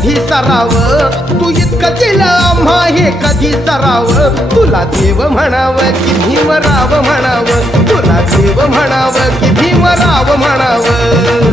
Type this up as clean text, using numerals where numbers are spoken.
कधी सराव, तू इतकं केलं आम्हा हे कधी सराव. तुला देव म्हणावं की भीमराव म्हणावं, तुला देव म्हणावं की भीमराव म्हणावं.